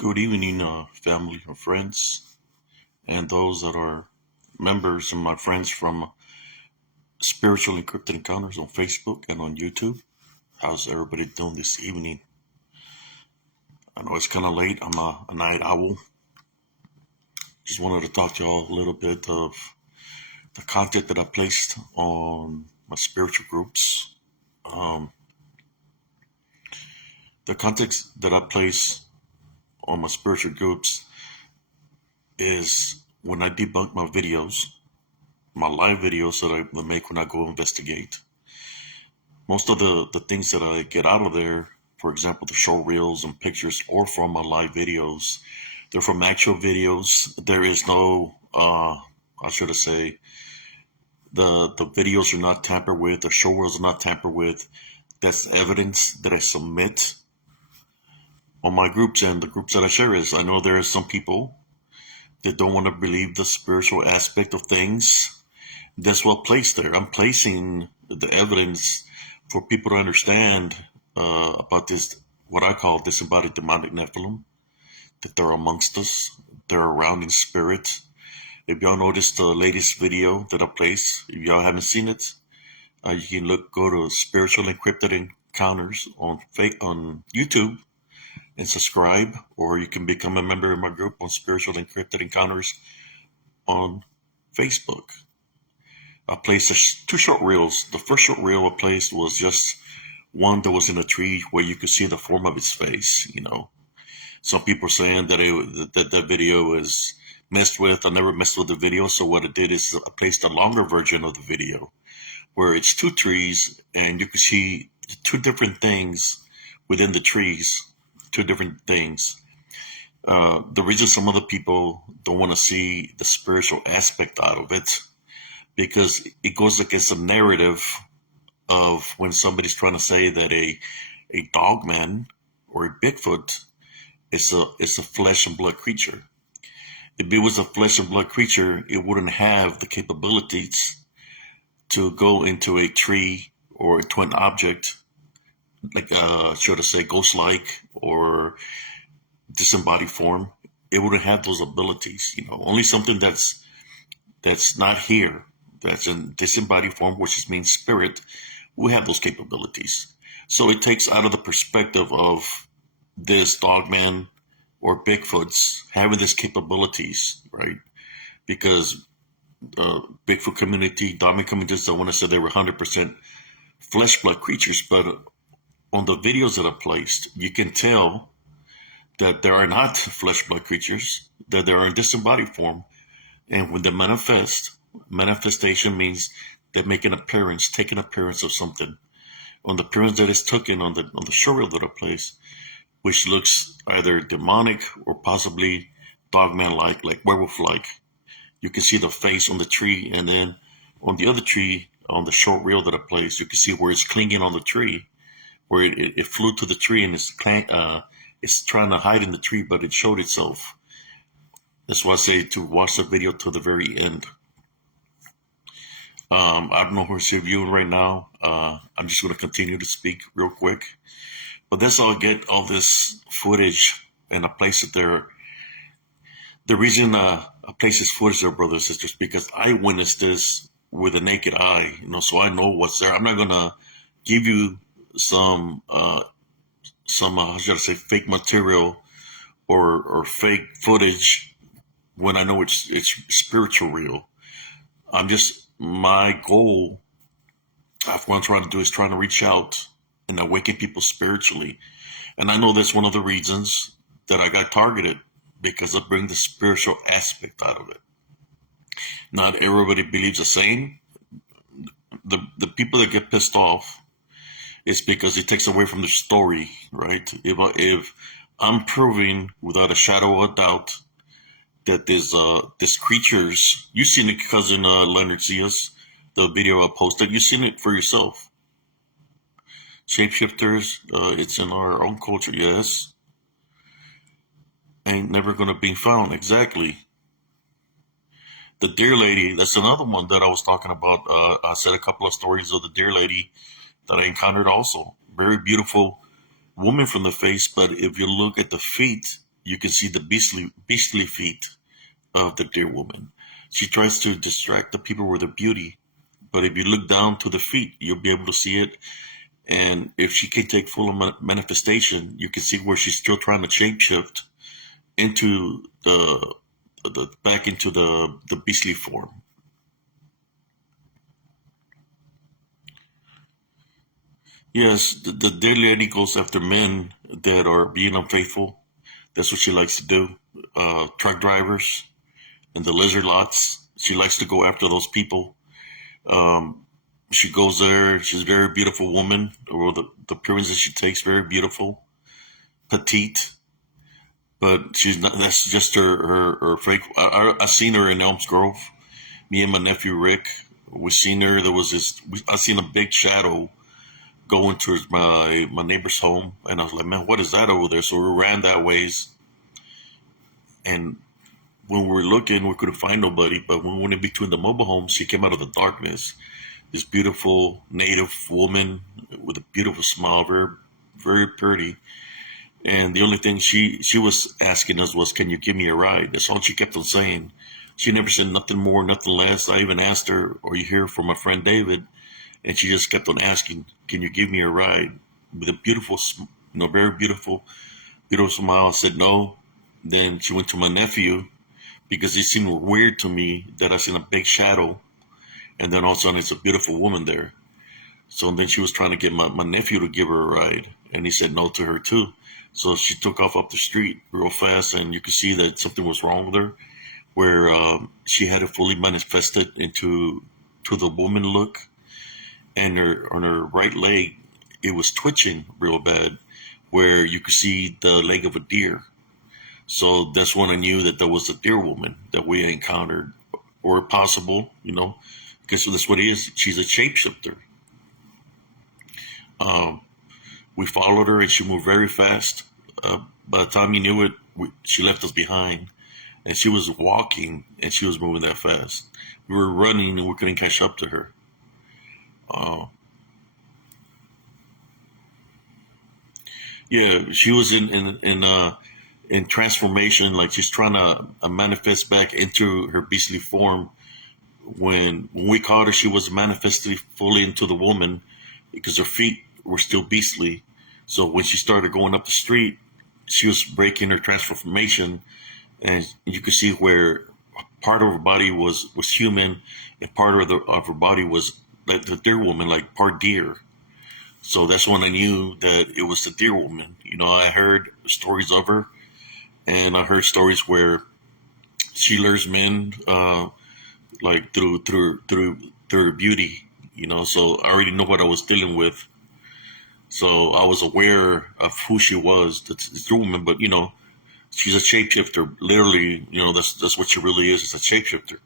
Good evening, family and friends, and those that are members and my friends from Spiritual and Cryptid Encounters on Facebook and on YouTube. How's everybody doing this evening? I know it's kind of late. I'm a night owl. Just wanted to talk to y'all a little bit of the content that I placed on my spiritual groups. The context that I place on my spiritual groups is when I debunk my videos, my live videos that I make when I go investigate. Most of the things that I get out of there, for example, the show reels and pictures, or from my live videos, they're from actual videos. There is no, how should I say, the videos are not tampered with, the show reels are not tampered with. That's evidence that I submit on my groups and the groups that I share. Is I know there are some people that don't want to believe the spiritual aspect of things. That's what I place there. I'm placing the evidence for people to understand about this, what I call disembodied demonic Nephilim, that they're amongst us, they're around in spirit. If y'all noticed the latest video that I placed, if y'all haven't seen it, you can go to Spiritual and Cryptid Encounters on YouTube and subscribe, or you can become a member of my group on Spiritual and Cryptid Encounters on Facebook. I placed two short reels. The first short reel I placed was just one that was in a tree where you could see the form of its face. Some people are saying that that video is messed with. I never messed with the video, so what I did is I placed a longer version of the video where it's two trees and you can see two different things within the trees. Two different things. The reason some other people don't want to see the spiritual aspect out of it, because it goes against the narrative of when somebody's trying to say that a dogman or a Bigfoot is a flesh and blood creature. If it was a flesh and blood creature, it wouldn't have the capabilities to go into a tree or into an object, like should I say ghost-like or disembodied form. It wouldn't have those abilities. Only something that's not here, that's in disembodied form, which just means spirit, will have those capabilities. So it takes out of the perspective of this dogman or Bigfoots having these capabilities, right? Because Bigfoot community, dogman communities, I want to say they were 100% flesh blood creatures, but on the videos that I placed, you can tell that they are not flesh blood creatures, that they are in disembodied form. And when they manifestation means they make an appearance, take an appearance of something. On the appearance that is taken on the show reel that I placed, which looks either demonic or possibly dogman-like, like werewolf-like. You can see the face on the tree, and then on the other tree, on the short reel that I placed, you can see where it's clinging on the tree, where it flew to the tree and it's trying to hide in the tree, but it showed itself. That's why I say to watch the video to the very end. I don't know who's viewing right now. I'm just going to continue to speak real quick. But that's how I get all this footage and I place it there. The reason I place this footage there, brothers and sisters, because I witnessed this with a naked eye, so I know what's there. I'm not going to give you some how should I say, fake material or fake footage when I know it's spiritual real. My goal, what I'm trying to do is trying to reach out and awaken people spiritually. And I know that's one of the reasons that I got targeted, because I bring the spiritual aspect out of it. Not everybody believes the same. The people that get pissed off, it's because it takes away from the story, right? If I'm proving without a shadow of a doubt that there's creatures, you've seen it, cousin Leonard Zias, the video I posted, you've seen it for yourself. Shapeshifters, it's in our own culture, yes. Ain't never gonna be found, exactly. The deer lady, that's another one that I was talking about. I said a couple of stories of the deer lady that I encountered also. Very beautiful woman from the face, but if you look at the feet, you can see the beastly feet of the deer woman. She tries to distract the people with her beauty, but if you look down to the feet, you'll be able to see it. And if she can take full manifestation, you can see where she's still trying to shapeshift into the back into the beastly form. Yes, the dear lady goes after men that are being unfaithful. That's what she likes to do. Truck drivers and the lizard lots. She likes to go after those people. Um, she goes there. She's a very beautiful woman. Or the appearance that she takes, very beautiful, petite. But she's not. That's just her fake. I seen her in Elms Grove. Me and my nephew Rick. We seen her. There was this. I seen a big shadow going towards my neighbor's home, and I was like, man, what is that over there? So we ran that ways, and when we were looking, we couldn't find nobody. But when we went in between the mobile homes, she came out of the darkness. This beautiful native woman with a beautiful smile, very very pretty. And the only thing she was asking us was, "Can you give me a ride?" That's all she kept on saying. She never said nothing more, nothing less. I even asked her, "Are you here for my friend David?" And she just kept on asking, "Can you give me a ride?" With a beautiful, very beautiful, beautiful smile. I said no. Then she went to my nephew because it seemed weird to me that I seen a big shadow, and then all of a sudden it's a beautiful woman there. So then she was trying to get my nephew to give her a ride, and he said no to her too. So she took off up the street real fast, and you could see that something was wrong with her, where she had it fully manifested into to the woman look, and her on her right leg, it was twitching real bad, where you could see the leg of a deer. So that's when I knew that there was a deer woman that we encountered, or possible, because that's what it is. She's a shapeshifter. Um, we followed her, and she moved very fast. By the time you knew it, she left us behind, and she was walking, and she was moving that fast. We were running, and we couldn't catch up to her. Uh, yeah, she was in transformation, like she's trying to manifest back into her beastly form. When we caught her, she was manifested fully into the woman because her feet were still beastly. So when she started going up the street, she was breaking her transformation, and you could see where part of her body was human, and part of her body was like the deer woman, like part deer. So that's when I knew that it was the deer woman. I heard stories of her, and I heard stories where she lures men, like through her beauty. So I already know what I was dealing with. So I was aware of who she was, the woman. But she's a shapeshifter. Literally, that's what she really is. It's a shapeshifter.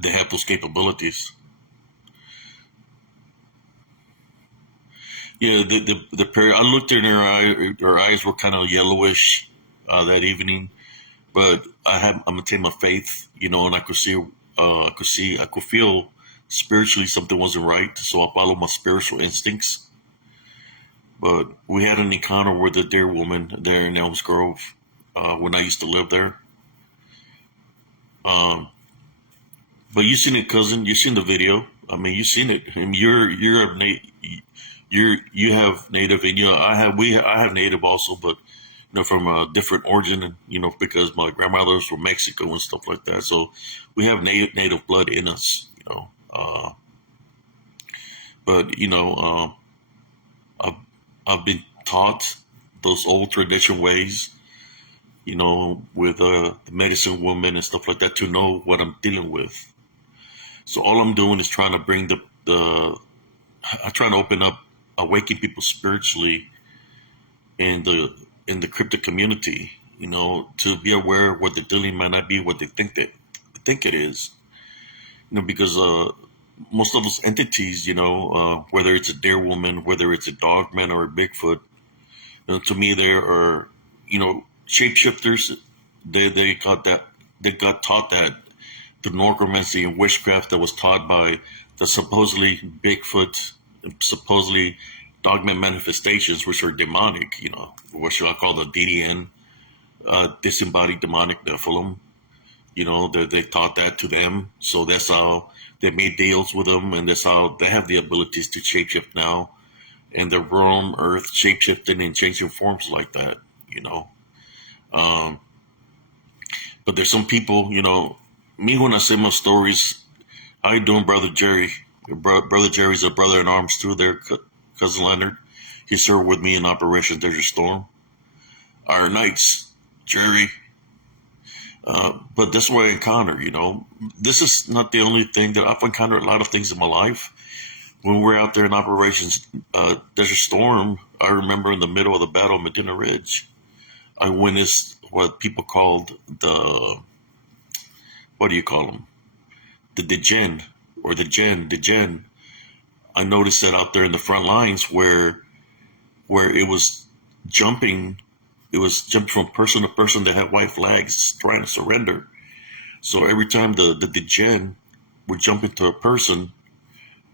They have those capabilities. Yeah, the pair. I looked in her eye. Her eyes were kind of yellowish that evening, but I maintained my faith, and I could see, I could feel spiritually something wasn't right. So I followed my spiritual instincts. But we had an encounter with the deer woman there in Elms Grove when I used to live there. Um, but you seen it, cousin. You seen the video. I mean, you seen it. I mean, you have native in you. I have native also, but from a different origin, and because my grandmothers were Mexico and stuff like that. So we have native blood in us. But I've I've been taught those old tradition ways, with the medicine woman and stuff like that, to know what I'm dealing with. So all I'm doing is trying to bring the I'm trying to open up, awaken people spiritually in the cryptid community, to be aware of what they're dealing might not be what they think it is, because most of those entities, whether it's a deer woman, whether it's a dog man or a Bigfoot, to me they are, shapeshifters. They got taught that the necromancy and witchcraft that was taught by the supposedly Bigfoot, supposedly dogman manifestations, which are demonic, what should I call the DDN, disembodied demonic Nephilim. You know, they taught that to them, so that's how they made deals with them, and that's how they have the abilities to shapeshift now, and they roam Earth, shapeshifting and changing forms like that. You know, um, but there's some people, you know, me when I say my stories. How you doing, brother Jerry? Brother Jerry's a brother in arms too. There, cousin Leonard. He served with me in Operation Desert Storm. Our nights, Jerry. But that's what I encounter, you know. This is not the only thing that I've encountered a lot of things in my life. When we're out there in Operations Desert Storm, I remember in the middle of the battle of Medina Ridge, I witnessed what people called what do you call them? The djinn, or the djinn. I noticed that out there in the front lines where it was jumping from person to person that had white flags trying to surrender. So every time the djinn would jump into a person,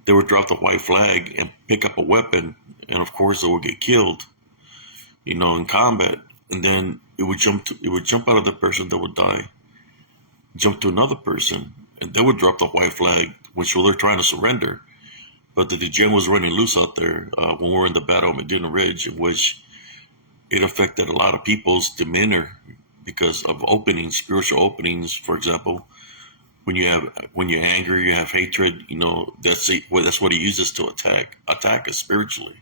they would drop the white flag and pick up a weapon, and of course they would get killed, you know, in combat. And then it would jump out of the person that would die, jump to another person, and they would drop the white flag, which they're trying to surrender. But the djinn was running loose out there when we were in the battle of Medina Ridge, in which it affected a lot of people's demeanor because of openings, spiritual openings. For example, when you're angry, you have hatred. You know, that's what he uses to attack us spiritually.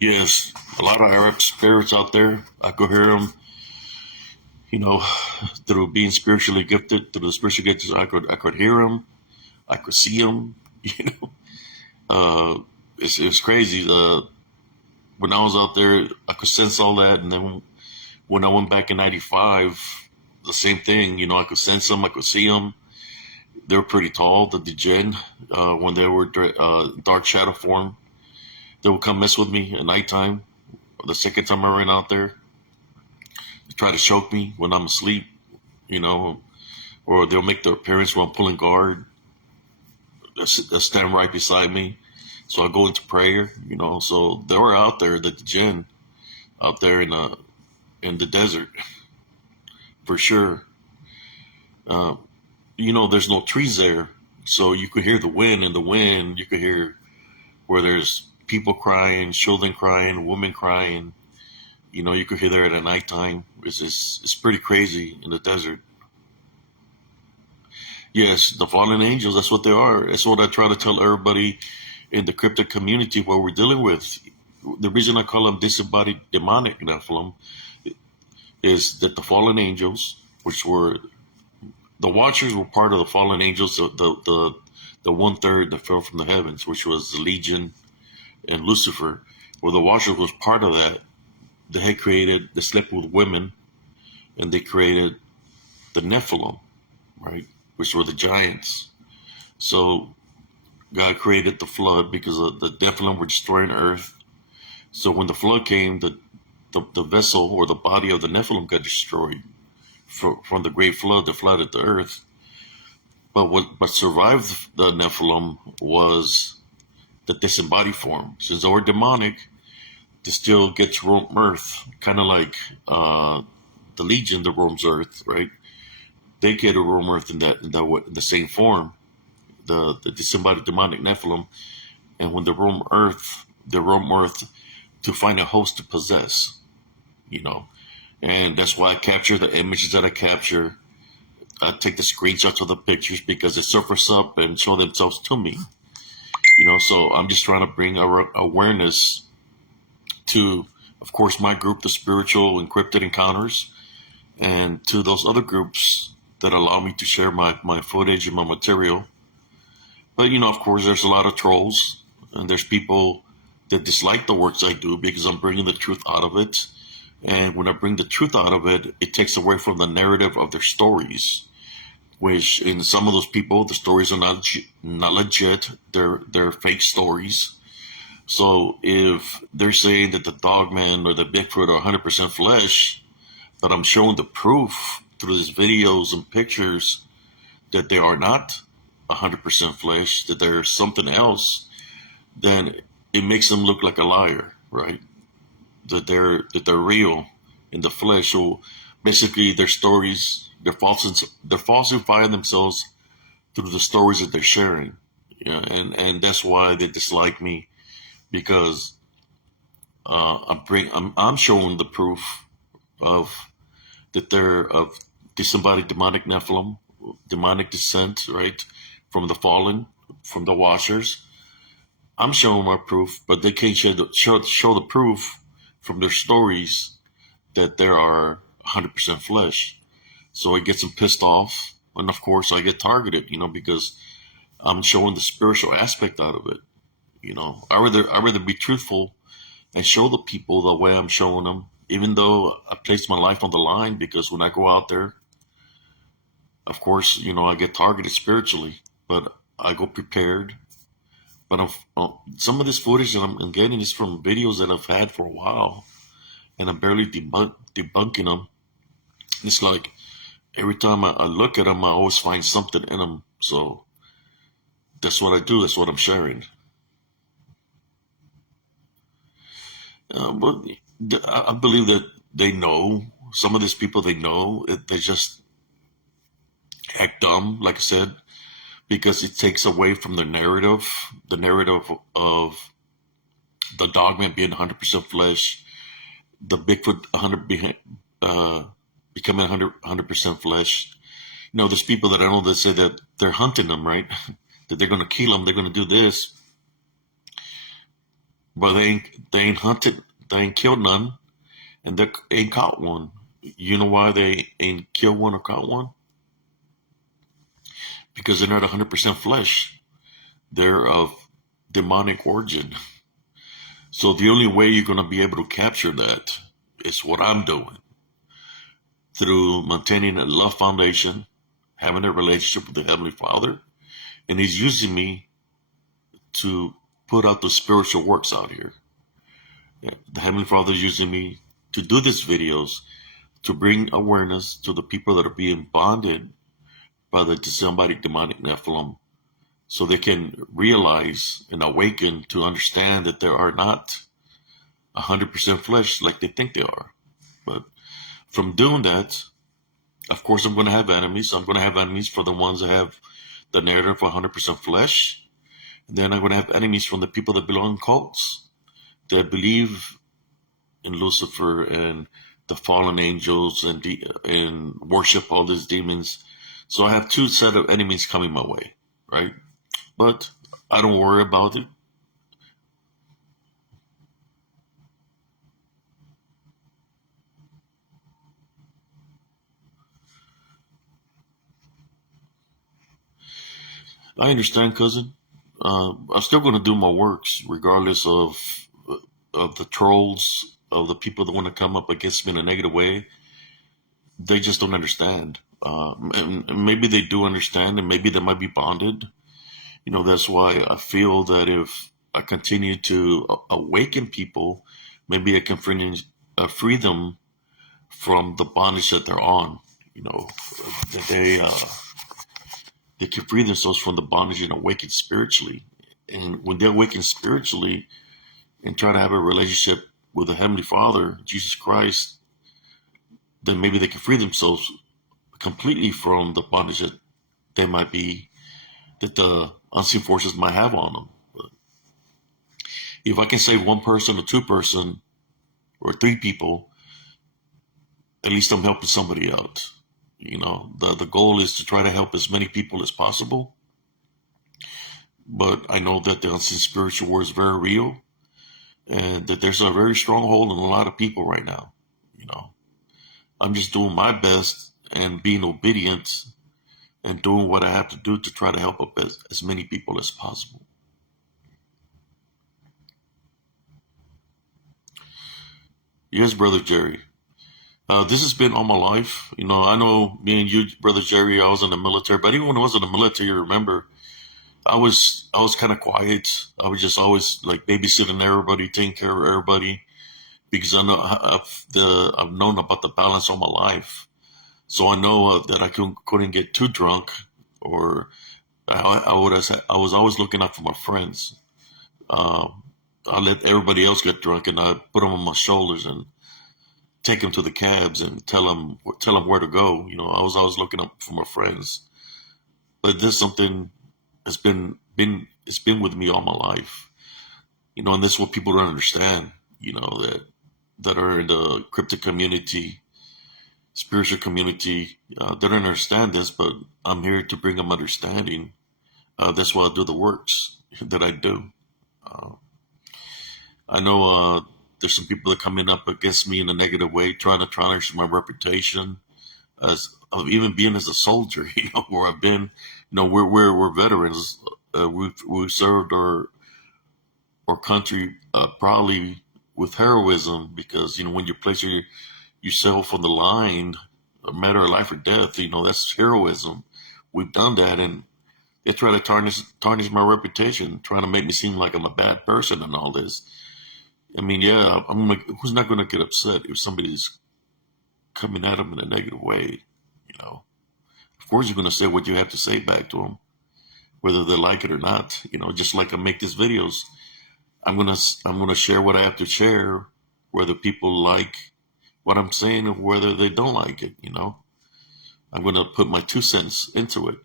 Yes, a lot of Arab spirits out there. I could hear them. You know, through being spiritually gifted, through the spiritual gifts, I could hear them. I could see them. You know, it's crazy. When I was out there, I could sense all that, and then when I went back in '95, the same thing. You know, I could sense them, I could see them. They were pretty tall. The djinn, when they were dark shadow form, they would come mess with me at nighttime. The second time I ran out there, they try to choke me when I'm asleep. You know, or they'll make their appearance when I'm pulling guard. They'll stand right beside me. So I go into prayer, you know. So they were out there, the djinn, out there in the desert, for sure. Uh, you know, there's no trees there, so you could hear the wind, and the wind you could hear where there's people crying, children crying, women crying. You know, you could hear there at nighttime. It's pretty crazy in the desert. Yes, the fallen angels. That's what they are. That's what I try to tell everybody in the cryptid community what we're dealing with. The reason I call them disembodied demonic Nephilim is that the fallen angels, which were the watchers, were part of the fallen angels, the 1/3 that fell from the heavens, which was the Legion and Lucifer. Where the watchers was part of that. They slept with women, and they created the Nephilim, right, which were the giants. So God created the flood because the Nephilim were destroying Earth. So when the flood came, the vessel or the body of the Nephilim got destroyed from the great flood that flooded the earth. But what survived the Nephilim was the disembodied form. Since they were demonic, they still get to roam Earth, kind of like the Legion that roams Earth, right? They get to roam Earth in the same form, the disembodied demonic Nephilim. And when they roam Earth to find a host to possess, you know. And that's why I capture the images that I capture. I take the screenshots of the pictures because they surface up and show themselves to me. You know, so I'm just trying to bring awareness to, of course, my group, the Spiritual and Cryptid Encounters, and to those other groups that allow me to share my footage and my material. But, you know, of course, there's a lot of trolls, and there's people that dislike the works I do because I'm bringing the truth out of it. And when I bring the truth out of it, it takes away from the narrative of their stories, which in some of those people, the stories are not legit. They're fake stories. So if they're saying that the Dogman or the Bigfoot are 100% flesh, but I'm showing the proof through these videos and pictures that they are not 100% flesh, that they're something else, then it makes them look like a liar, right? that they're real in the flesh. So basically, their stories, they're falsifying themselves through the stories that they're sharing. Yeah, and that's why they dislike me, because I'm showing the proof of that they're of disembodied demonic Nephilim, demonic descent, right, from the fallen, from the washers. I'm showing my proof, but they can't show the proof from their stories that there are 100% flesh. So it gets them pissed off, and of course I get targeted, because I'm showing the spiritual aspect out of it. I rather be truthful and show the people the way I'm showing them, even though I place my life on the line, because when I go out there, of course, I get targeted spiritually, but I go prepared. But some of this footage that I'm getting is from videos that I've had for a while, and I'm barely debunking them. It's like every time I look at them, I always find something in them. So that's what I do. That's what I'm sharing. But I believe that they know. Some of these people, they know. They just act dumb, like I said, because it takes away from the narrative of the dogman being 100% flesh, the Bigfoot 100 becoming 100% flesh. There's people that I know that say that they're hunting them, right? That they're going to kill them, they're going to do this, but they ain't hunted, they ain't killed none, and they ain't caught one. You know why they ain't killed one or caught one? Because they're not 100% flesh. They're of demonic origin. So the only way you're going to be able to capture that is what I'm doing, through maintaining a love foundation, having a relationship with the Heavenly Father, and He's using me to put out the spiritual works out here. Yeah, the Heavenly Father is using me to do these videos, to bring awareness to the people that are being bonded by the disembodied demonic Nephilim, so they can realize and awaken to understand that there are not 100% flesh like they think they are. But from doing that, of course, I'm going to have enemies. I'm going to have enemies for the ones that have the narrative of 100% flesh. And then I'm going to have enemies from the people that belong in cults, that believe in Lucifer and the fallen angels, and worship all these demons. So I have two set of enemies coming my way, right? But I don't worry about it. I understand, cousin. I'm still going to do my works, regardless of the trolls, of the people that want to come up against me in a negative way. They just don't understand. And maybe they do understand, and maybe they might be bonded. That's why I feel that if I continue to awaken people, maybe I can free them from the bondage that they're on. That they can free themselves from the bondage and awaken spiritually. And when they awaken spiritually and try to have a relationship with the Heavenly Father, Jesus Christ, then maybe they can free themselves completely from the bondage that they might be, that the unseen forces might have on them. But if I can save one person or two person or three people, at least I'm helping somebody out. The goal is to try to help as many people as possible. But I know that the unseen spiritual world is very real, and that there's a very strong hold on a lot of people right now. I'm just doing my best and being obedient and doing what I have to do to try to help up as many people as possible. Yes, Brother Jerry. This has been all my life. I know me and you, Brother Jerry, I was in the military, but even when I was in the military, remember, I was kind of quiet. I was just always like babysitting everybody, taking care of everybody, because I know I've known about the balance all my life. So I know that I couldn't get too drunk, or I was always looking out for my friends. I I let everybody else get drunk, and I put them on my shoulders and take them to the cabs and tell them where to go. I was always looking up for my friends, but this is something that's been with me all my life. And this is what people don't understand. That are in the cryptid community, spiritual community. They don't understand this, but I'm here to bring them understanding. That's why I do the works that I do. Uh, I know there's some people that coming up against me in a negative way, trying to tarnish my reputation as of even being as a soldier. Where I've been. We're veterans. We served our country proudly with heroism, because when you place yourself on the line, a matter of life or death, that's heroism. We've done that, and they try to tarnish my reputation, trying to make me seem like I'm a bad person and all this. I mean, yeah, I'm like, who's not going to get upset if somebody's coming at them in a negative way? Of course you're going to say what you have to say back to them, whether they like it or not. Just like I make these videos, I'm gonna share what I have to share, whether people like what I'm saying or whether they don't like it. I'm gonna put my 2 cents into it.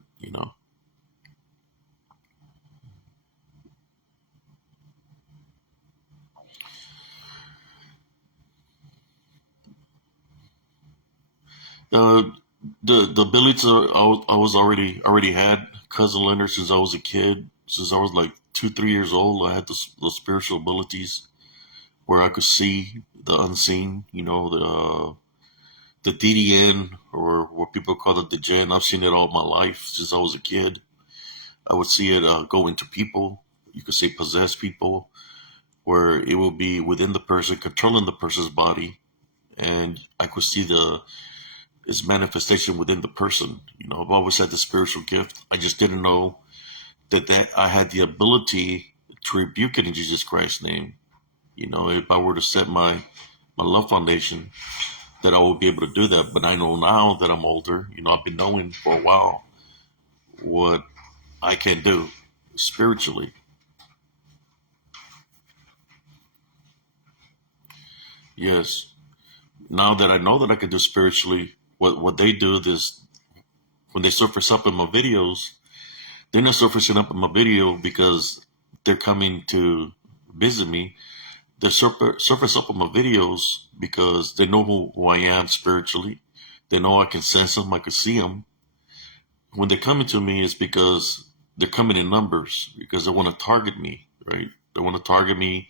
Uh, the ability to I was already had cousin Leonard since I was a kid. Since I was like 2 3 years old, I had the spiritual abilities where I could see the unseen. The DDN, or what people call it, the Gen. I've seen it all my life since I was a kid. I would see it go into people. You could say possess people, where it will be within the person, controlling the person's body, and I could see its manifestation within the person. I've always had the spiritual gift. I just didn't know that I had the ability to rebuke it in Jesus Christ's name. If I were to set my love foundation, that I would be able to do that. But I know now that I'm older, I've been knowing for a while what I can do spiritually. Yes. Now that I know that I can do spiritually, what they do is, when they surface up in my videos, they're not surfacing up in my video because they're coming to visit me. They surface up in my videos because they know who I am spiritually. They know I can sense them, I can see them. When they're coming to me, it's because they're coming in numbers, because they want to target me, right? They want to target me,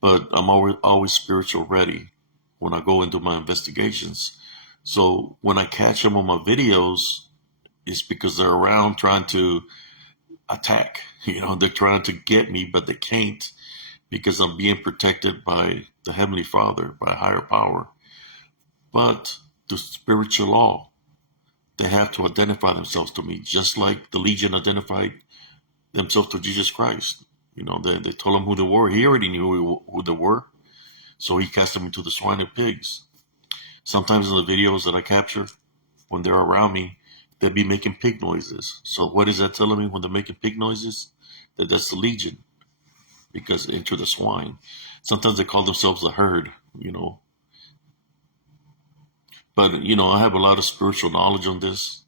but I'm always spiritual ready when I go into my investigations. So when I catch them on my videos, it's because they're around trying to attack. They're trying to get me, but they can't, because I'm being protected by the Heavenly Father, by a higher power. But the spiritual law, they have to identify themselves to me, just like the Legion identified themselves to Jesus Christ. They told him who they were. He already knew who they were, so he cast them into the swine and pigs. Sometimes in the videos that I capture, when they're around me, they'd be making pig noises. So what is that telling me when they're making pig noises? That's the Legion, because into the swine. Sometimes they call themselves the herd. But I have a lot of spiritual knowledge on this.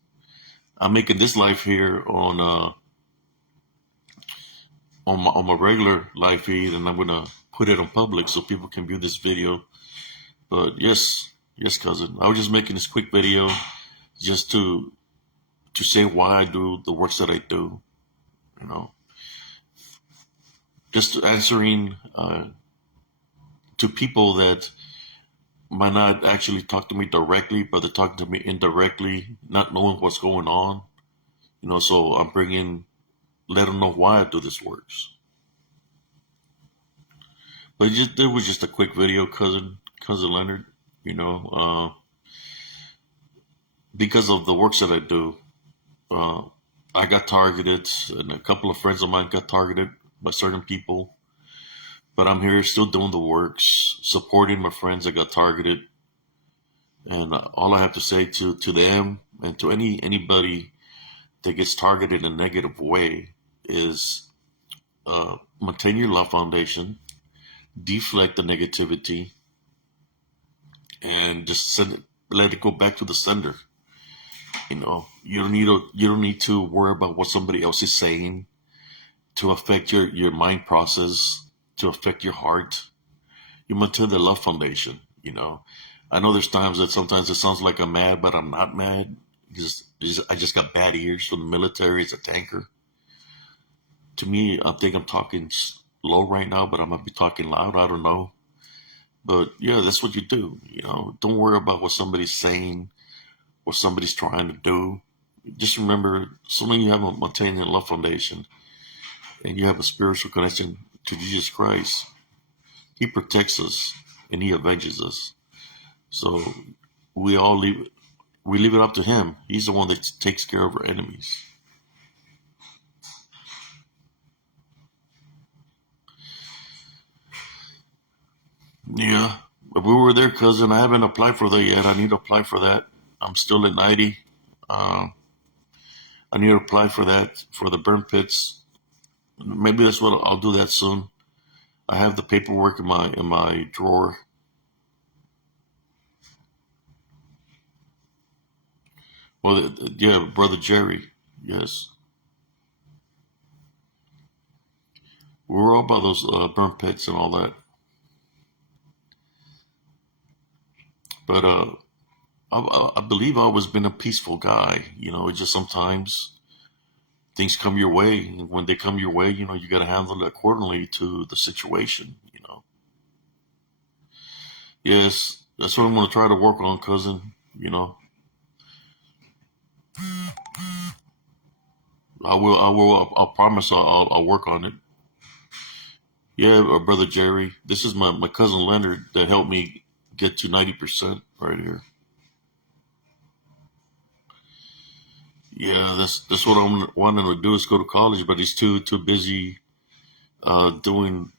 I'm making this live here on my regular live feed, and I'm gonna put it on public so people can view this video. But yes, cousin, I was just making this quick video just to say why I do the works that I do. Just answering to people that might not actually talk to me directly, but they're talking to me indirectly, not knowing what's going on. So I'm let them know why I do this works. But it was just a quick video, cousin Leonard. Because of the works that I do, I got targeted, and a couple of friends of mine got targeted by certain people. But I'm here still doing the works, supporting my friends that got targeted. And all I have to say to them and to anybody that gets targeted in a negative way is maintain your love foundation. deflect the negativity, and just let it go back to the sender. You don't need to worry about what somebody else is saying to affect your mind process, to affect your heart. You maintain the love foundation. I know there's times that sometimes it sounds like I'm mad, but I'm not mad. I just got bad ears from the military as a tanker. To me, I think I'm talking low right now, but I might be talking loud. I don't know. But yeah, that's what you do. Don't worry about what somebody's saying, what somebody's trying to do. Just remember, so long you have a maintaining a love foundation and you have a spiritual connection to Jesus Christ, He protects us and He avenges us. So we all leave it up to Him. He's the one that takes care of our enemies. Yeah, but we were there, cousin. I haven't applied for that yet. I need to apply for that. I'm still at 90. Uh, I need to apply for that for the burn pits. Maybe that's what I'll do that soon. I have the paperwork in my drawer. Well, yeah, brother Jerry. Yes, we were all about those burn pits and all that. But I believe I've always been a peaceful guy. It's just sometimes things come your way, and when they come your way, you got to handle it accordingly to the situation. Yes, that's what I'm going to try to work on, cousin. I will. I will. I'll promise. I'll work on it. Yeah, brother Jerry. This is my cousin Leonard that helped me get to 90% right here. Yeah, that's what I'm wanting to do is go to college, but he's too busy doing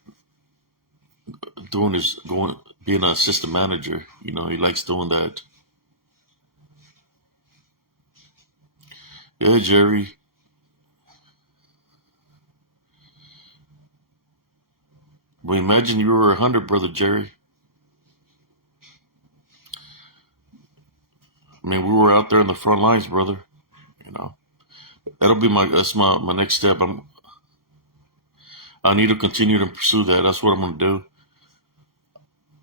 his going being an assistant manager. He likes doing that. Yeah, Jerry. Well, imagine you were 100, brother Jerry. I mean, we were out there in the front lines, brother. You know, that's my next step. I need to continue to pursue that. That's what I'm gonna do.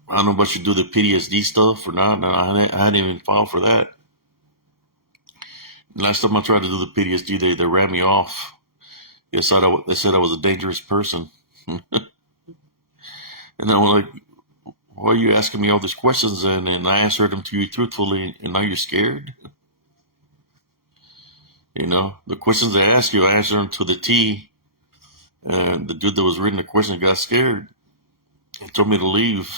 I don't know if I should do the PTSD stuff or not. No, I hadn't even filed for that. Last time I tried to do the PTSD, they ran me off. They said I was a dangerous person, and I was like, "Why are you asking me all these questions?" And I answered them to you truthfully, and now you're scared. The questions they ask you, I answered them to the T. And the dude that was reading the questions got scared. He told me to leave.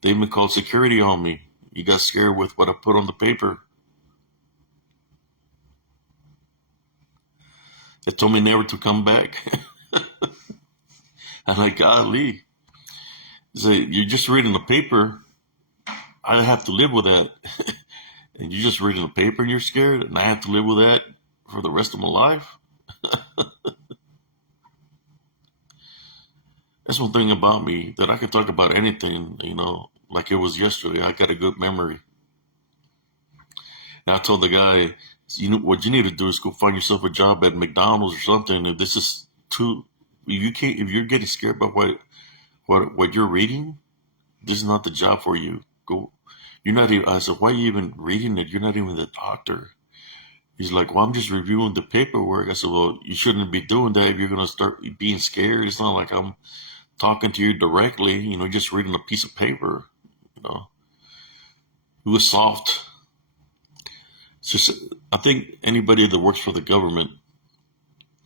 They even called security on me. He got scared with what I put on the paper. They told me never to come back. I'm like, golly. He said, you're just reading the paper. I have to live with that. And you're just reading the paper and you're scared, and I have to live with that for the rest of my life. That's one thing about me that I can talk about anything, like it was yesterday. I got a good memory. And I told the guy, what you need to do is go find yourself a job at McDonald's or something. If this is too, you can't, if you're getting scared about what you're reading, this is not the job for you. Go. You're not even. I said, why are you even reading it? You're not even the doctor. He's like, well, I'm just reviewing the paperwork. I said, well, you shouldn't be doing that if you're gonna start being scared. It's not like I'm talking to you directly. Just reading a piece of paper. You know, it was soft. It's just, I think anybody that works for the government,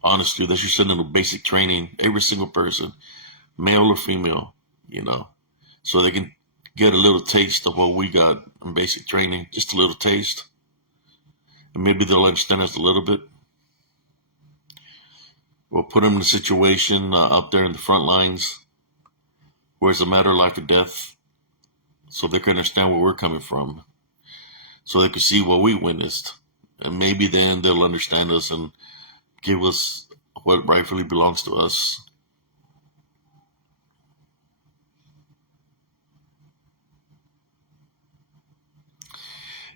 honestly, they should send them a basic training. Every single person, male or female, so they can get a little taste of what we got in basic training, just a little taste. And maybe they'll understand us a little bit. We'll put them in a situation out there in the front lines where it's a matter of life or death, so they can understand where we're coming from, so they can see what we witnessed. And maybe then they'll understand us and give us what rightfully belongs to us.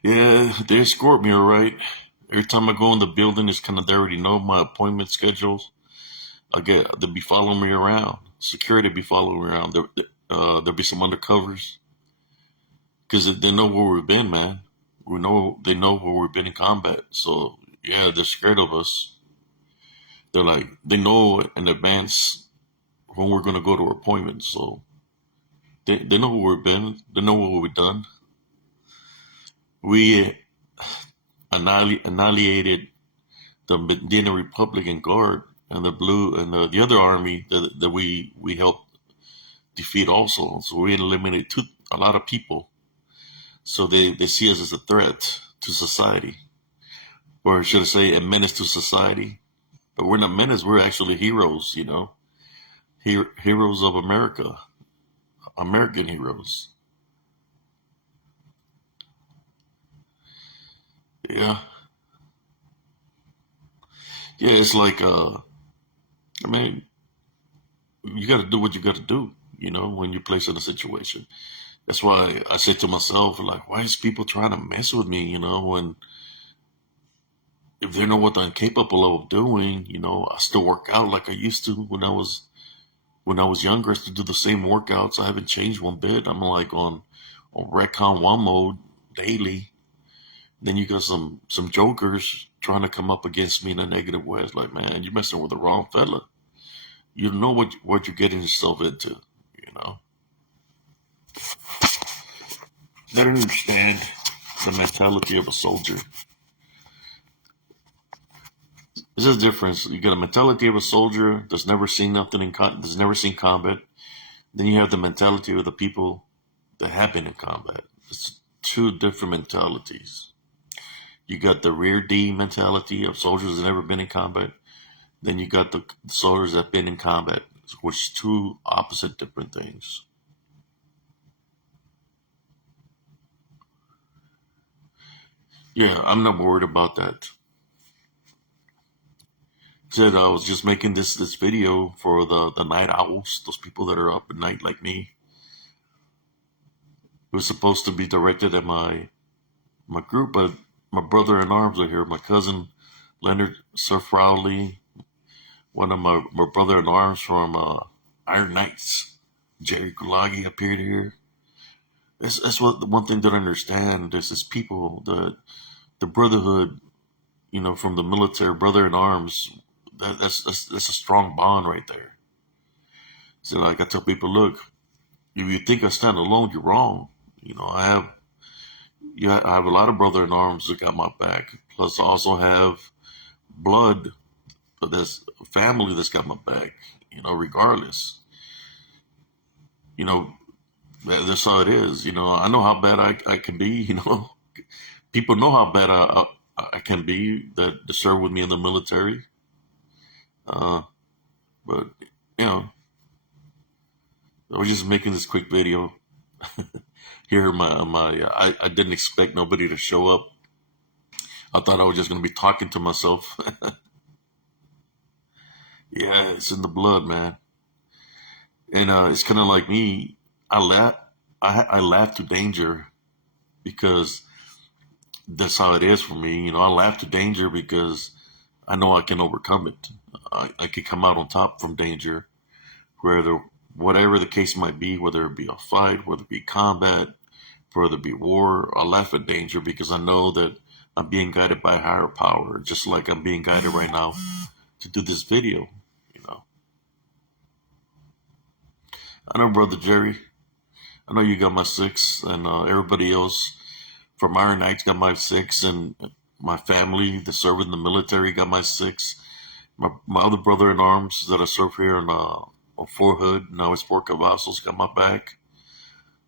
Yeah, they escort me, all right. Every time I go in the building, it's kind of they already know my appointment schedules. They'll be following me around. Security be following me around. There'll be some undercovers because they know where we've been, man. They know where we've been in combat. So yeah, they're scared of us. They're like they know in advance when we're gonna go to our appointments. So they know where we've been. They know what we've done. We annihilated the Medina Republican Guard and the blue and the other army that we helped defeat also. So we eliminated a lot of people. So they see us as a threat to society, or should I say, a menace to society. But we're not menace. We're actually heroes. Heroes of America, American heroes. Yeah, yeah. It's like I mean, you got to do what you got to do. When you're placed in a situation. That's why I say to myself, like, why is people trying to mess with me? When if they know what I'm capable of doing, I still work out like I used to when I was younger. I used to do the same workouts. I haven't changed one bit. I'm like on Recon One mode daily. Then you got some jokers trying to come up against me in a negative way. It's like, man, you're messing with the wrong fella. You know what you're getting yourself into. You know, they don't understand the mentality of a soldier. There's a difference. You got a mentality of a soldier that's never seen nothing that's never seen combat. Then you have the mentality of the people that have been in combat. It's two different mentalities. You got the rear D mentality of soldiers that never been in combat. Then you got the soldiers that have been in combat, which is two opposite different things. Yeah, I'm not worried about that. Said I was just making this video for the night owls, those people that are up at night like me. It was supposed to be directed at my group, but my brother in arms are here. My cousin Leonard Surf Rowley, one of my brother in arms from Iron Knights, Jerry Kulagi appeared here. That's what the one thing that I understand. There's this people, the brotherhood, from the military, brother in arms. That's a strong bond right there. So like I tell people, look, if you think I stand alone, you're wrong. I have a lot of brother in arms that got my back. Plus, I also have blood, but that's family that's got my back. Regardless, you know that's how it is. I know how bad I can be. People know how bad I can be that serve with me in the military. Uh, but you know, I was just making this quick video. Here, I didn't expect nobody to show up. I thought I was just gonna be talking to myself. Yeah, it's in the blood, man. And it's kind of like me. I laugh. I laugh to danger because that's how it is for me. I laugh to danger because I know I can overcome it. I can come out on top from danger, whether whatever the case might be, whether it be a fight, whether it be combat, whether it be war. I laugh at danger because I know that I'm being guided by a higher power, just like I'm being guided right now to do this video. You know, I know, brother Jerry. I know you got my six, and everybody else from Iron Knights got my six, and my family that serve in the military got my six. My other brother in arms that I serve here on Fort Hood, now it's Fort Cavazos, got my back.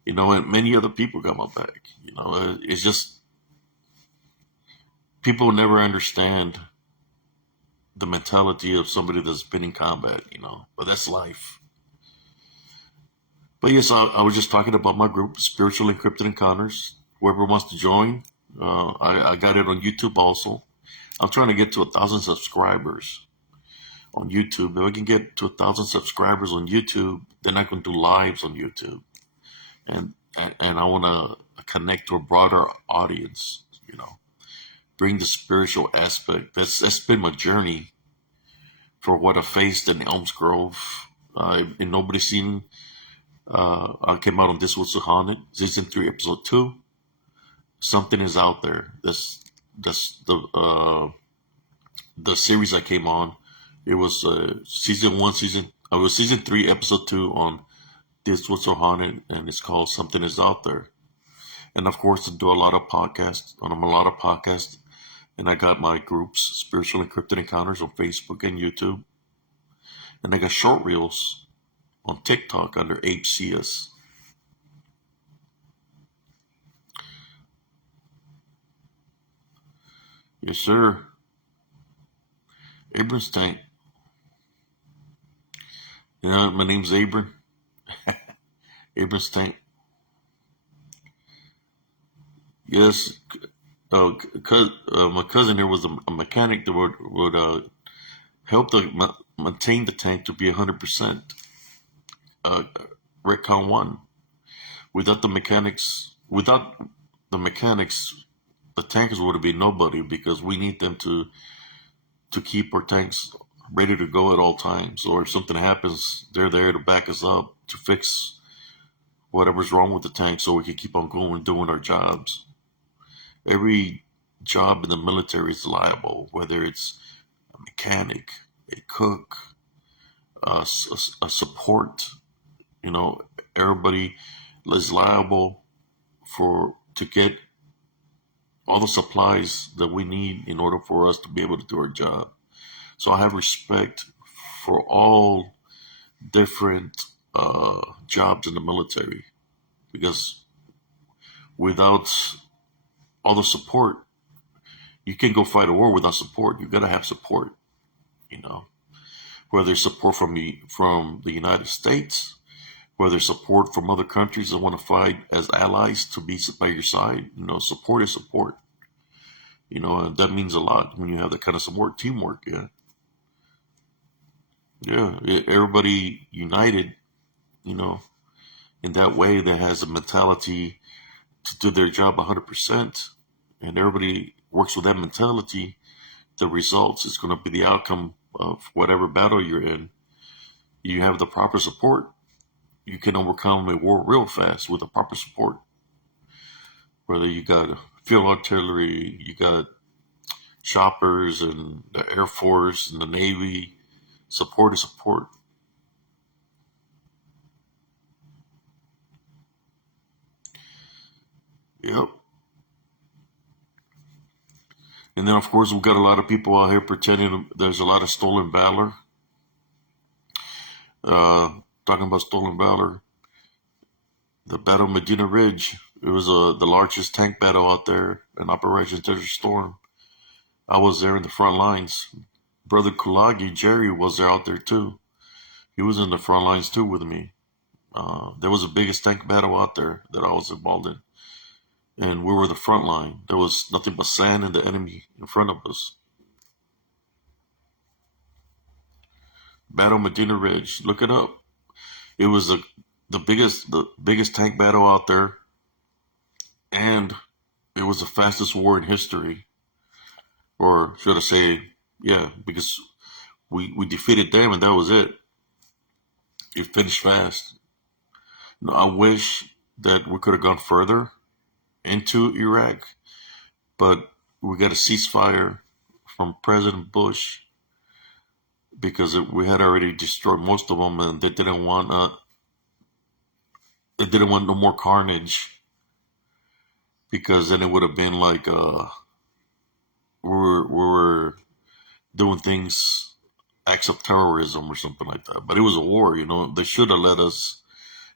And many other people got my back. It's just people never understand the mentality of somebody that's been in combat. But that's life. But yes, I was just talking about my group, Spiritual and Cryptid Encounters. Whoever wants to join, I got it on YouTube also. I'm trying to get to 1,000 subscribers on YouTube. If I can get to 1,000 subscribers on YouTube, then I can do lives on YouTube, and I want to connect to a broader audience. you know, bring the spiritual aspect. That's been my journey for what I faced in Elms Grove. And nobody seen. I came out on This Was So Haunted, season 3, episode 2. Something is out there. That's the series I came on. It was season 1, it was season 3, episode 2 on This Was So Haunted, and it's called Something Is Out There. And of course, I do a lot of podcasts. I'm a lot of podcasts, and I got my groups, Spiritual and Cryptid Encounters, on Facebook and YouTube, and I got short reels on TikTok under Ape CS. Yes, sir. Abram's Tank. Yeah, my name's Abram. Abram's Tank. Yes, my cousin there was a mechanic that would help maintain the tank to be 100%. Uh, Retcon 1. Without the mechanics, the tankers would have been nobody because we need them to keep our tanks ready to go at all times. Or if something happens, they're there to back us up to fix whatever's wrong with the tank so we can keep on going doing our jobs. Every job in the military is liable, whether it's a mechanic, a cook, a support. You know, everybody is liable to get all the supplies that we need in order for us to be able to do our job. So I have respect for all different jobs in the military, because without all the support, you can't go fight a war without support. You gotta have support, you know, whether it's support from the United States, whether it's support from other countries that want to fight as allies to be by your side. You know, support is support. You know, and that means a lot when you have that kind of support, teamwork. Everybody united. You know, in that way, that has a mentality to do their job 100%, and everybody works with that mentality. The results is going to be the outcome of whatever battle you're in. You have the proper support, you can overcome a war real fast with the proper support. Whether you got field artillery, you got choppers and the Air Force and the Navy, support is support. Yep. And then, of course, we've got a lot of people out here pretending there's a lot of stolen valor. Talking about stolen valor, the Battle of Medina Ridge. It was the largest tank battle out there in Operation Desert Storm. I was there in the front lines. Brother Kulagi, Jerry, was there out there too. He was in the front lines too with me. There was the biggest tank battle out there that I was involved in. And we were the front line. There was nothing but sand and the enemy in front of us. Battle Medina Ridge. Look it up. It was the biggest tank battle out there, and it was the fastest war in history. Or should I say, yeah, because we defeated them and that was it. It finished fast. Now, I wish that we could have gone further into Iraq, but we got a ceasefire from President Bush because we had already destroyed most of them, and they didn't want no more carnage, because then it would have been like we were doing things, acts of terrorism or something like that. But it was a war, you know. They should have let us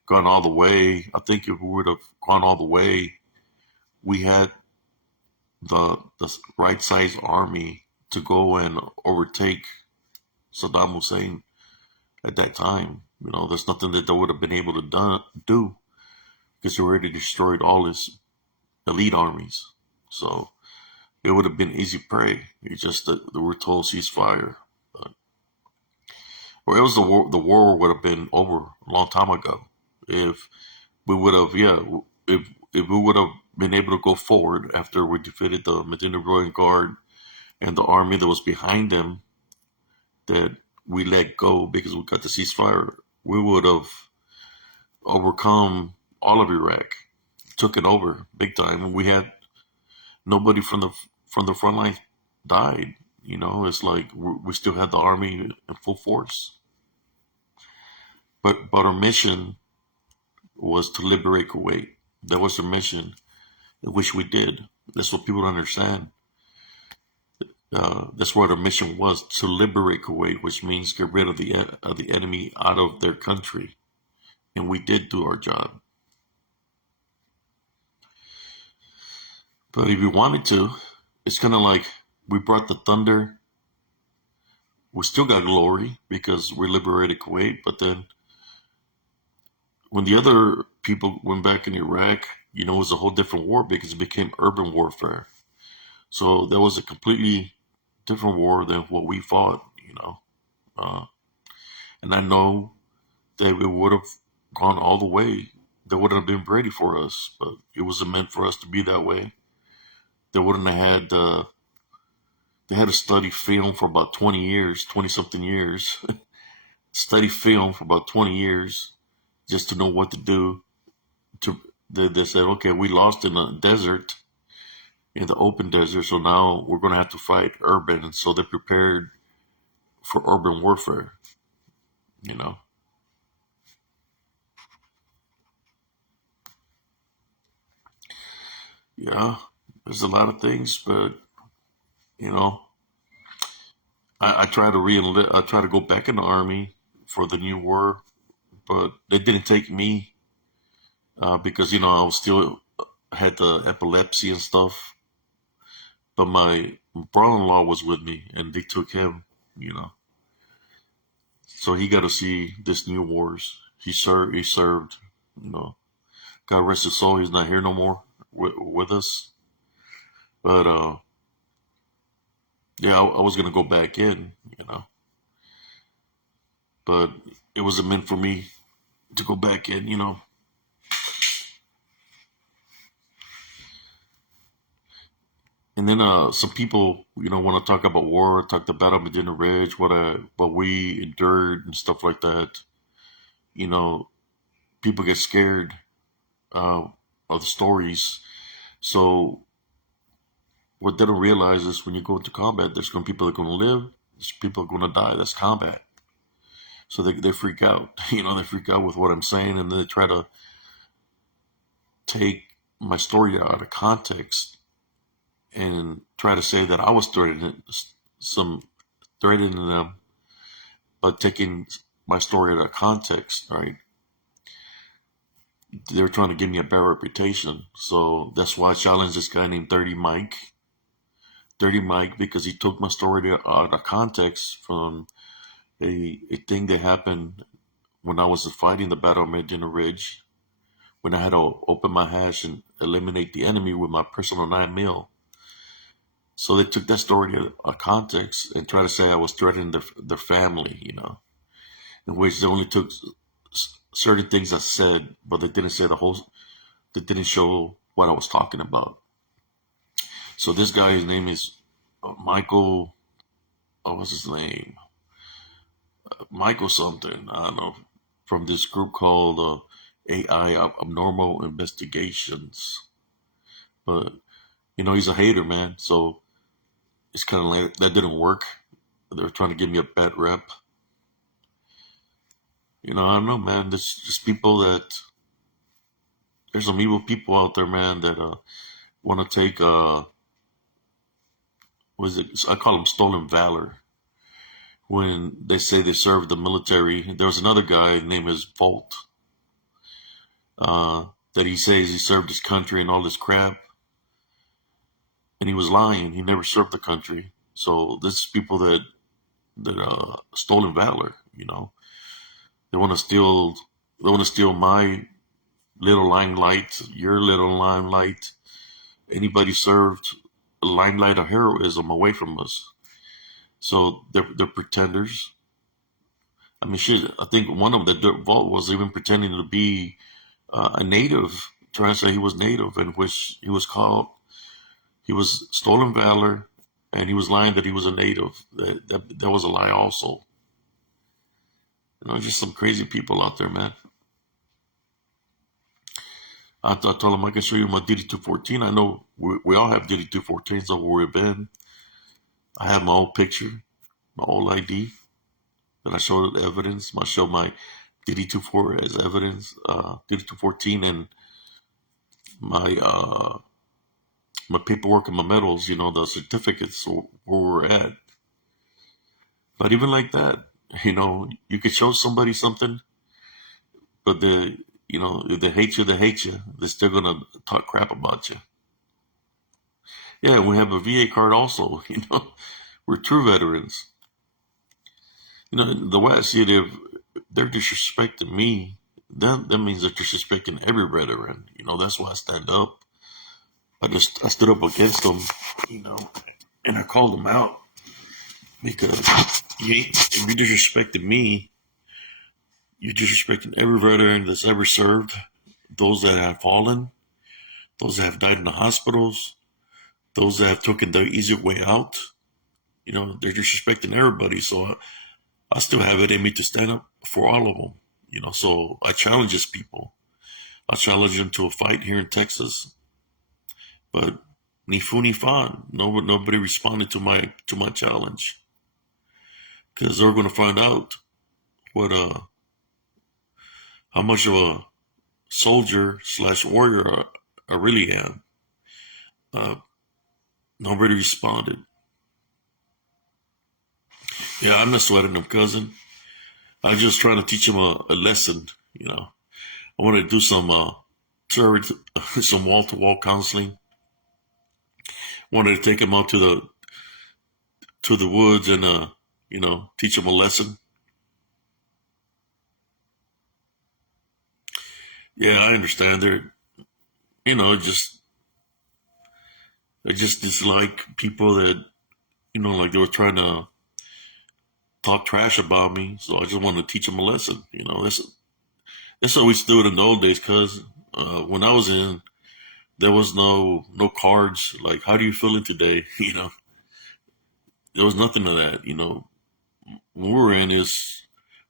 gone all the way. I think if we would have gone all the way, we had the right size army to go and overtake Saddam Hussein at that time. You know, there's nothing that they would have been able to do because they already destroyed all his elite armies. So it would have been easy prey. It's just that they were told ceasefire. Or else the war would have been over a long time ago. If we would have, if we would have been able to go forward after we defeated the Medina Guard and the army that was behind them that we let go because we got the ceasefire, we would have overcome all of Iraq, took it over big time, and we had nobody from the front line died. You know, it's like we still had the army in full force. But our mission was to liberate Kuwait. That was our mission, which we did. That's what people don't understand. That's what our mission was, to liberate Kuwait, which means get rid of the enemy out of their country, and we did do our job. But if you wanted to, it's kind of like we brought the thunder. We still got glory because we liberated Kuwait, but then when the other people went back in Iraq, you know, it was a whole different war because it became urban warfare. So that was a completely different war than what we fought, you know. And I know that it would have gone all the way. They wouldn't have been ready for us, but it wasn't meant for us to be that way. They wouldn't have had, they had to study film for about 20 years, 20 something years, study film for about 20 years just to know what to do. They said, okay, we lost in the desert, in the open desert, so now we're going to have to fight urban. And so they prepared for urban warfare, you know. Yeah, there's a lot of things, but, you know, I try to I try to go back in the army for the new war, but they didn't take me because, you know, I was still had the epilepsy and stuff. But my brother-in-law was with me, and they took him, you know. So he got to see this new wars. He served. He served. You know, God rest his soul. He's not here no more with us. But yeah, I was gonna go back in, you know. But it wasn't meant for me to go back in, you know. And then some people, you know, want to talk about war, talk about Medina Ridge, what we endured and stuff like that. You know, people get scared of the stories. So what they don't realize is when you go into combat, there's going to be people that are going to live, there's people that are going to die. That's combat. So they freak out. You know, they freak out with what I'm saying, and then they try to take my story out of context and try to say that I was threatening them, but taking my story out of context, right? They were trying to give me a bad reputation. So that's why I challenged this guy named Dirty Mike. Dirty Mike, because he took my story out of context from a thing that happened when I was fighting the Battle of Medina Ridge, when I had to open my hatch and eliminate the enemy with my personal 9mm. So they took that story out of context and tried to say I was threatening their family, you know, in which they only took certain things I said, but they didn't say they didn't show what I was talking about. So this guy, his name is Michael, what's his name? Michael something, I don't know, from this group called AI, Abnormal Investigations. But, you know, he's a hater, man. So it's kind of like, that didn't work. They were trying to give me a bad rep. You know, I don't know, man. There's just people there's some evil people out there, man, that want to take, what is it? I call them stolen valor. When they say they served the military, there was another guy named is Volt, that he says he served his country and all this crap. And he was lying. He never served the country. So this is people that stolen valor, you know. They want to steal my little limelight, your little limelight. Anybody served a limelight of heroism away from us. So they're pretenders. I mean, shit, I think one of them, that Vault, was even pretending to be a native trying to say he was Native, in which he was stolen valor, and he was lying that he was a Native. That was a lie also. Just some crazy people out there, man. I told him I can show you my DD-214. I know we all have DD-214s of where we've been. I have my old picture, my old ID that I showed evidence. I showed my DD-24 as evidence, DD-214, and my my paperwork and my medals, the certificates where we're at. But even like that, you could show somebody something, but if they hate you, they're still gonna talk crap about you. Yeah, we have a VA card also. We're true veterans. The way I see it, if they're disrespecting me, that means they're disrespecting every veteran. That's why I stand up. I stood up against them, and I called them out because if you disrespected me, you're disrespecting every veteran that's ever served, those that have fallen, those that have died in the hospitals, those that have taken the easy way out. They're disrespecting everybody. So I still have it in me to stand up for all of them. So I challenge these people. I challenge them to a fight here in Texas. But ni fu ni fa. Nobody responded to my challenge. Because they're going to find out how much of a soldier / warrior I really am. Nobody responded. Yeah, I'm not sweating them, cousin. I'm just trying to teach them a lesson. I want to do some some wall-to-wall counseling. Wanted to take them out to the woods and teach them a lesson. Yeah, I understand. I just dislike people that like they were trying to talk trash about me. So I just wanted to teach them a lesson. That's how we used to do it in the old days. Cause when I was in, there was no cards like how do you feeling today? There was nothing of that. When we were in is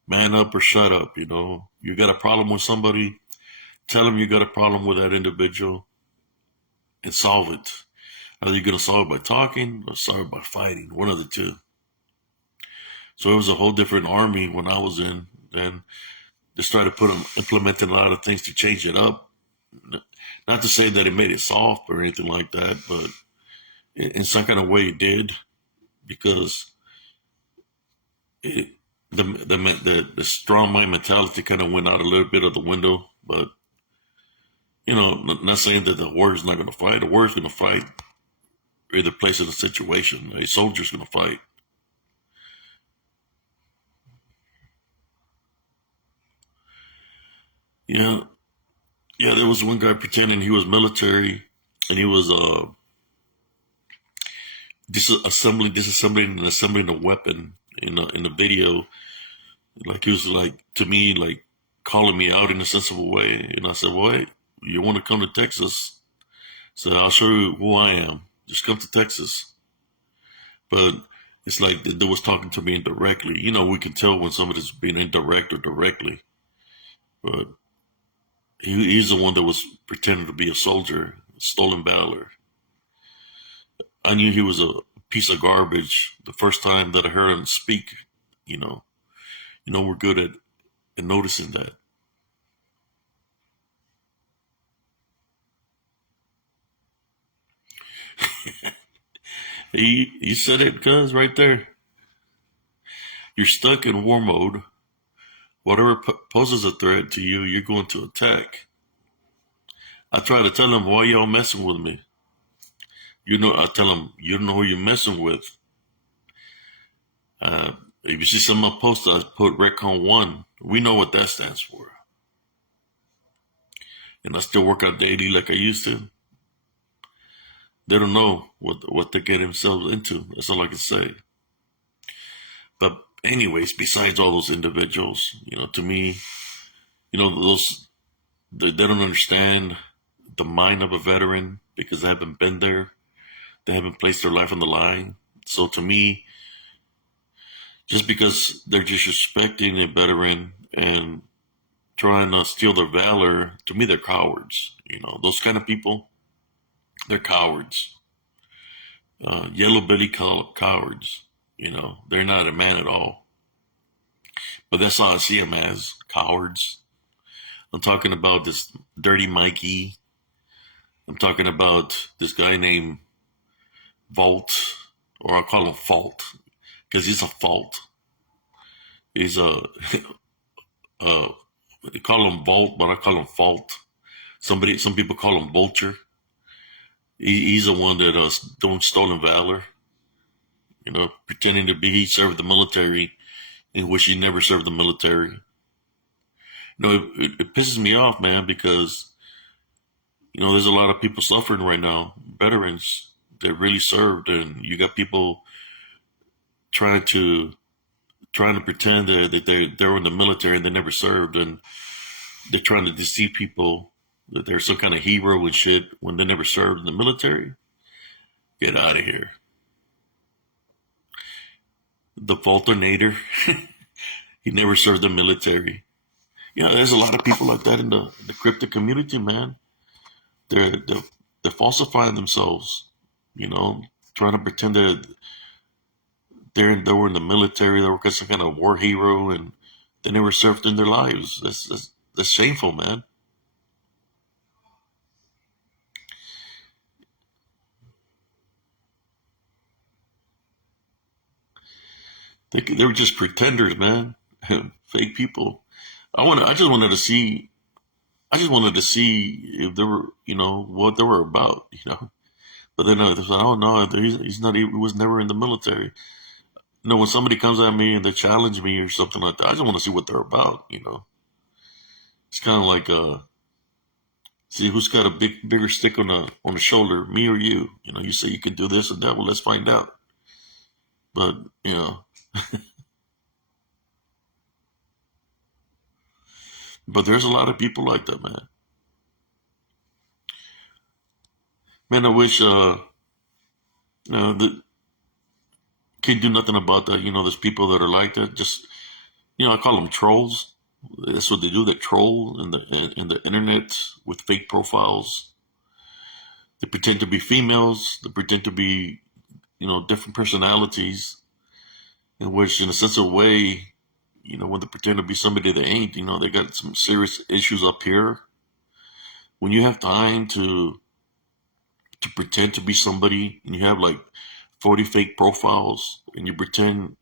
man up or shut up. You got a problem with somebody, tell them you got a problem with that individual, and solve it. Are you gonna solve it by talking or solve it by fighting? One of the two. So it was a whole different army when I was in. Then they started implementing a lot of things to change it up. Not to say that it made it soft or anything like that, but in some kind of way it did, because the strong mind mentality kind of went out a little bit of the window. But not saying that the warrior's not going to fight. The warrior's going to fight either place in the situation. A soldier's going to fight. Yeah, yeah. There was one guy pretending he was military, and he was disassembling and assembling a weapon in the video. Like he was like to me like calling me out in a sensible way, and I said, "Well, hey, you want to come to Texas? So I'll show you who I am. Just come to Texas." But it's like the dude was talking to me indirectly. We can tell when somebody's being indirect or directly. But he's the one that was pretending to be a soldier, stolen valor. I knew he was a piece of garbage the first time that I heard him speak. You know, we're good at noticing that. You said it, cuz right there. You're stuck in war mode. Whatever poses a threat to you, you're going to attack. I try to tell them, why y'all messing with me? I tell them, you don't know who you're messing with. If you see some of my posts, I put Retcon 1. We know what that stands for. And I still work out daily like I used to. They don't know what they get themselves into. That's all I can say. But anyways, besides all those individuals, to me, those they don't understand the mind of a veteran because they haven't been there. They haven't placed their life on the line. So to me, just because they're disrespecting a veteran and trying to steal their valor, to me, they're cowards. Those kind of people, they're cowards. Yellow belly cowards. They're not a man at all. But that's how I see them, as cowards. I'm talking about this Dirty Mikey. I'm talking about this guy named Vault, or I'll call him Fault, because he's a fault. He's a, they call him Vault, but I call him Fault. Some people call him Vulture. He's the one that doing stolen valor. Pretending to be he served the military, in which he never served the military. It pisses me off, man, because there's a lot of people suffering right now, veterans that really served, and you got people trying to pretend that they were in the military and they never served, and they're trying to deceive people that they're some kind of hero and shit when they never served in the military. Get out of here. The Falternator, he never served the military. There's a lot of people like that in the cryptid community, man. They're falsifying themselves, trying to pretend that they were in the military, they were some kind of war hero, and they never served in their lives. That's shameful, man. They were just pretenders, man. Fake people. I just wanted to see if they were, what they were about. But then they said, oh no, he's not. He was never in the military. When somebody comes at me and they challenge me or something like that, I just want to see what they're about. It's kind of like see who's got a bigger stick on the shoulder, me or you. You say you can do this and that. Well, let's find out. But but there's a lot of people like that, man. Man, I wish that can't do nothing about that. There's people that are like that. Just I call them trolls. That's what they do. They troll in the internet with fake profiles. They pretend to be females. They pretend to be different personalities. In which, in a sense of way, when they pretend to be somebody they ain't, they got some serious issues up here. When you have time to pretend to be somebody, and you have like 40 fake profiles, and you pretend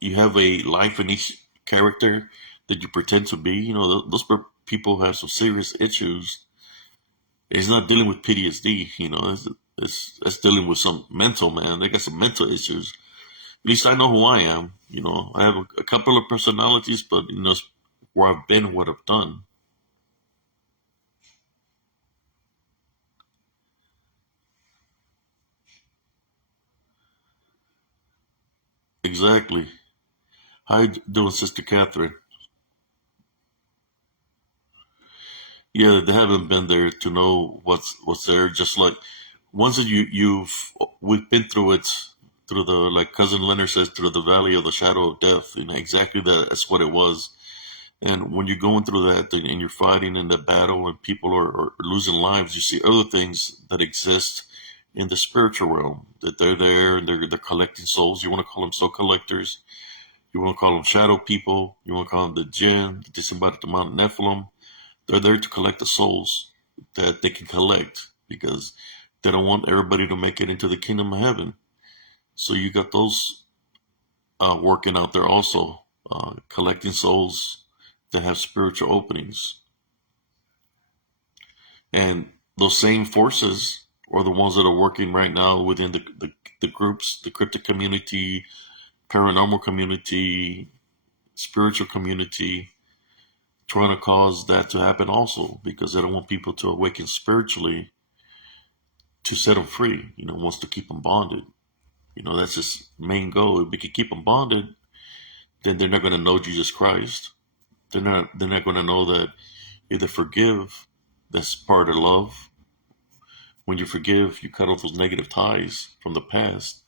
you have a life in each character that you pretend to be, those people have some serious issues. It's not dealing with PTSD, it's dealing with some mental, man. They got some mental issues. At least I know who I am. I have a couple of personalities, but where I've been, what I've done. Exactly. How you doing, Sister Catherine? Yeah, they haven't been there to know what's there. Just like once that we've been through it, through the, like cousin Leonard says, through the valley of the shadow of death. Exactly that's what it was. And when you're going through that and you're fighting in the battle and people are losing lives, you see other things that exist in the spiritual realm, that they're there and they're collecting souls. You want to call them soul collectors. You want to call them shadow people. You want to call them the jinn, the disembodied the Mount Nephilim. They're there to collect the souls that they can collect because they don't want everybody to make it into the kingdom of heaven. So you got those working out there also, collecting souls that have spiritual openings. And those same forces are the ones that are working right now within the groups, the cryptid community, paranormal community, spiritual community, trying to cause that to happen also because they don't want people to awaken spiritually to set them free. Wants to keep them bonded. That's his main goal. If we can keep them bonded, then they're not going to know Jesus Christ. They're not going to know that either forgive, that's part of love, When you forgive, you cut off those negative ties from the past,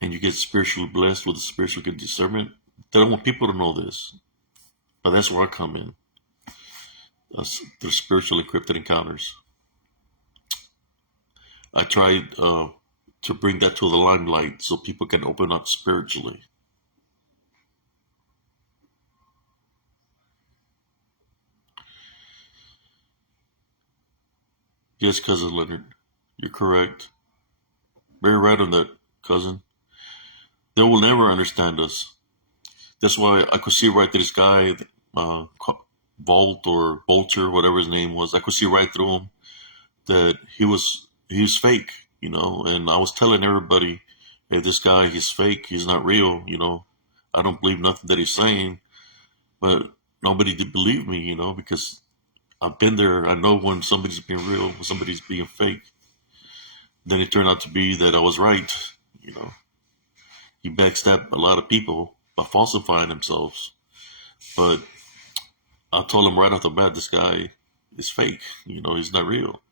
and you get spiritually blessed with a spiritual good discernment. They don't want people to know this, but that's where I come in. Through Spiritual and Cryptid Encounters. I tried to bring that to the limelight so people can open up spiritually. Yes, Cousin Leonard, you're correct. Very right on that, cousin. They will never understand us. That's why I could see right through this guy, Volt or Vulture, whatever his name was. I could see right through him that he was fake, And I was telling everybody, hey, this guy, he's fake. He's not real, I don't believe nothing that he's saying. But nobody did believe me, because I've been there. I know when somebody's being real, when somebody's being fake. Then it turned out to be that I was right, He backstabbed a lot of people by falsifying themselves. But I told him right off the bat, this guy is fake. He's not real.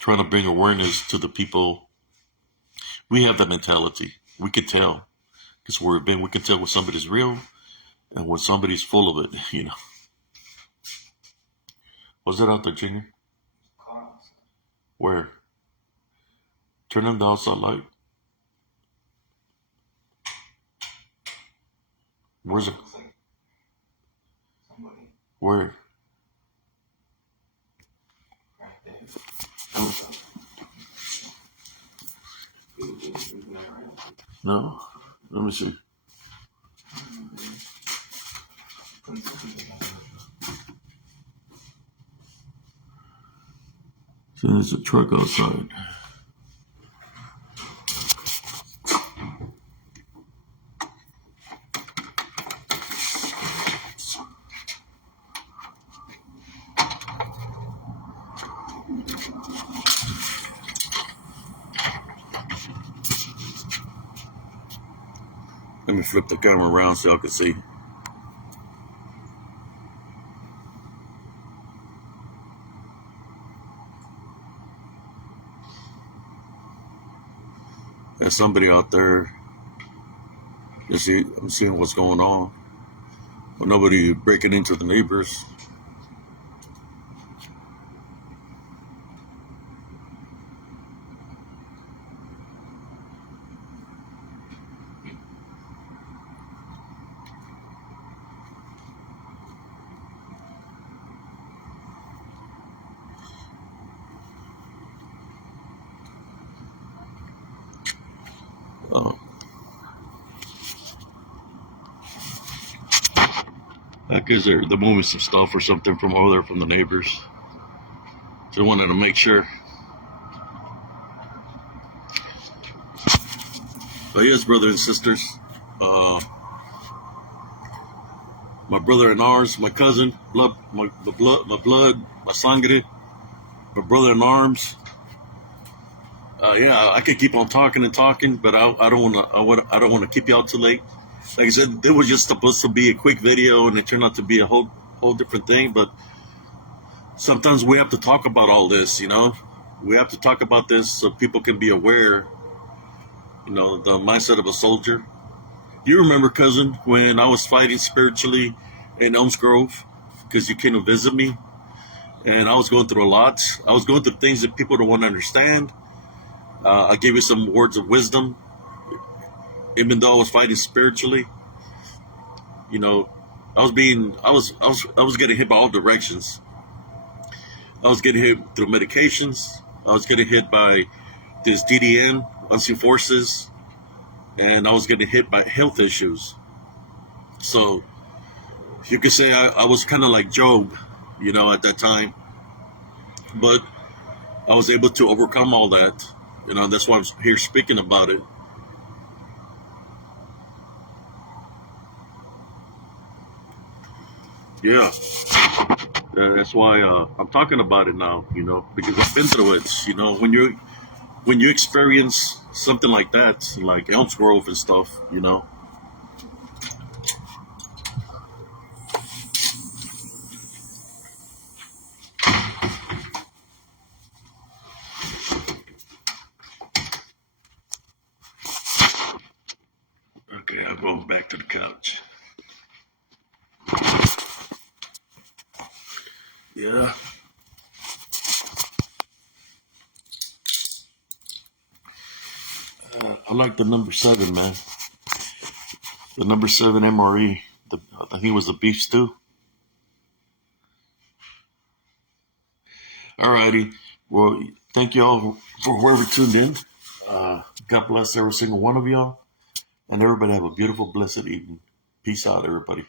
Trying to bring awareness to the people. We have that mentality. We can tell. Because where we've been, we can tell when somebody's real and when somebody's full of it, Was that out there, Junior? Where? Turn on the outside light. Where's it? Where? No? Let me see. So there's a truck outside. Let me flip the camera around so y'all can see. There's somebody out there. I'm seeing what's going on. But nobody breaking into the neighbors. I guess they're moving some stuff or something from over there from the neighbors. So I wanted to make sure. But yes, brothers and sisters, my brother in arms, my cousin, my blood, my sangre, my brother in arms. Yeah, I could keep on talking and talking, but I don't want to keep y'all too late. Like I said, it was just supposed to be a quick video, and it turned out to be a whole different thing. But sometimes we have to talk about all this, We have to talk about this so people can be aware, the mindset of a soldier. Do you remember, cousin, when I was fighting spiritually in Elms Grove? Because you came to visit me, and I was going through a lot. I was going through things that people don't want to understand. I gave you some words of wisdom. Even though I was fighting spiritually, I was getting hit by all directions. I was getting hit through medications. I was getting hit by this DDN, unseen forces, and I was getting hit by health issues. So you could say I was kind of like Job, at that time. But I was able to overcome all that. That's why I'm here speaking about it. Yeah, that's why I'm talking about it now, because I've been through it. When you experience something like that, like Elms Grove and stuff, back to the couch. Yeah. I like the number 7, man. The number 7 MRE. I think it was the beef stew. Alrighty. Well, thank y'all for whoever tuned in. God bless every single one of y'all. And everybody have a beautiful, blessed evening. Peace out, everybody.